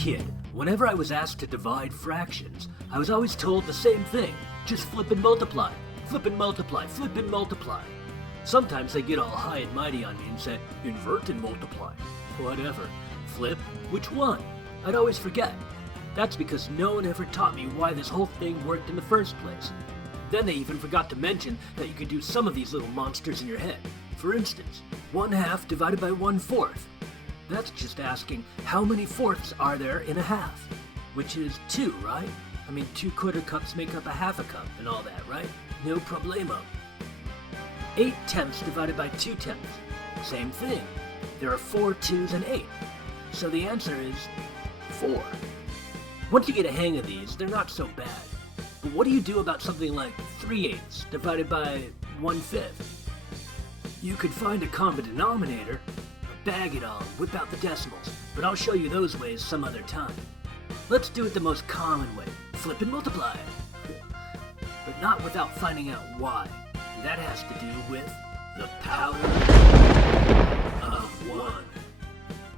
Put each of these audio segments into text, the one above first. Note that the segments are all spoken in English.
kid, whenever I was asked to divide fractions, I was always told the same thing. Just flip and multiply. Flip and multiply. Flip and multiply. Sometimes they get all high and mighty on me and say, invert and multiply. Whatever. Flip? Which one? I'd always forget. That's because no one ever taught me why this whole thing worked in the first place. Then they even forgot to mention that you could do some of these little monsters in your head. For instance, 1/2 divided by 1/4. That's just asking how many fourths are there in a half? Which is 2, right? I mean, 2 quarter cups make up a half a cup and all that, right? No problemo. 8/10 divided by 2/10. Same thing. There are 4 2s and 8. So the answer is 4. Once you get a hang of these, they're not so bad. But what do you do about something like 3/8 divided by 1/5? You could find a common denominator, bag it all, whip out the decimals, but I'll show you those ways some other time. Let's do it the most common way, flip and multiply. But not without finding out why. And that has to do with the power of 1.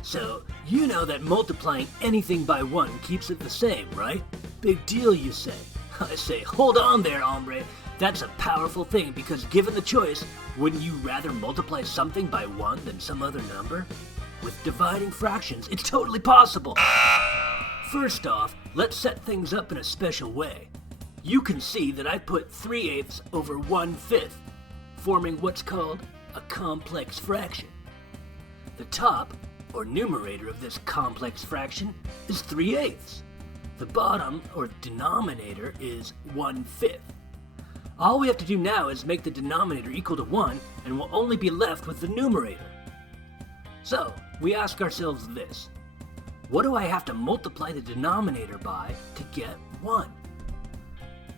So, you know that multiplying anything by 1 keeps it the same, right? Big deal, you say. I say, hold on there, hombre. That's a powerful thing because given the choice, wouldn't you rather multiply something by 1 than some other number? With dividing fractions, it's totally possible. First off, let's set things up in a special way. You can see that I put 3/8 over 1/5, forming what's called a complex fraction. The top, or numerator of this complex fraction, is 3/8. The bottom, or denominator, is 1/5. All we have to do now is make the denominator equal to 1, and we'll only be left with the numerator. So, we ask ourselves this. What do I have to multiply the denominator by to get 1?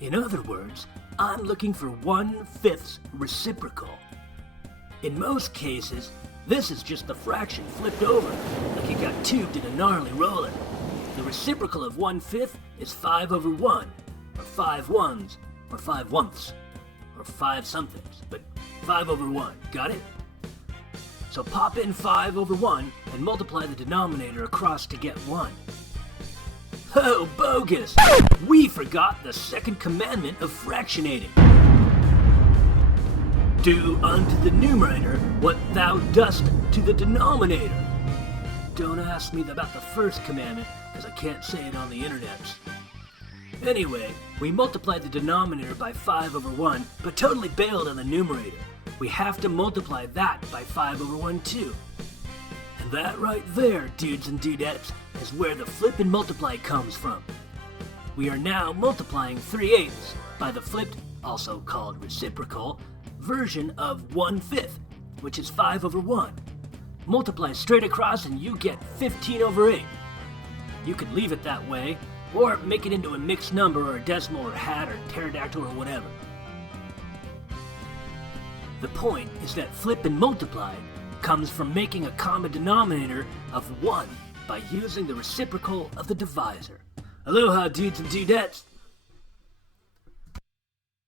In other words, I'm looking for 1/5's reciprocal. In most cases, this is just the fraction flipped over, like it got tubed in a gnarly roller. The reciprocal of 1/5 is 5 over 1, or 5 ones, or 5 oneths, or 5 somethings, but 5 over 1, got it? So pop in 5 over 1 and multiply the denominator across to get 1. Oh, bogus! We forgot the second commandment of fractionating. Do unto the numerator what thou dost to the denominator. Don't ask me about the first commandment, because I can't say it on the internet. Anyway, we multiplied the denominator by 5 over 1, but totally bailed on the numerator. We have to multiply that by 5 over 1 too. And that right there, dudes and dudettes, is where the flip and multiply comes from. We are now multiplying 3/8 by the flipped, also called reciprocal, version of 1/5, which is 5 over 1. Multiply straight across and you get 15 over 8. You could leave it that way, or make it into a mixed number or a decimal or hat or pterodactyl or whatever. The point is that flip and multiply comes from making a common denominator of 1 by using the reciprocal of the divisor. Aloha, dudes and dudettes!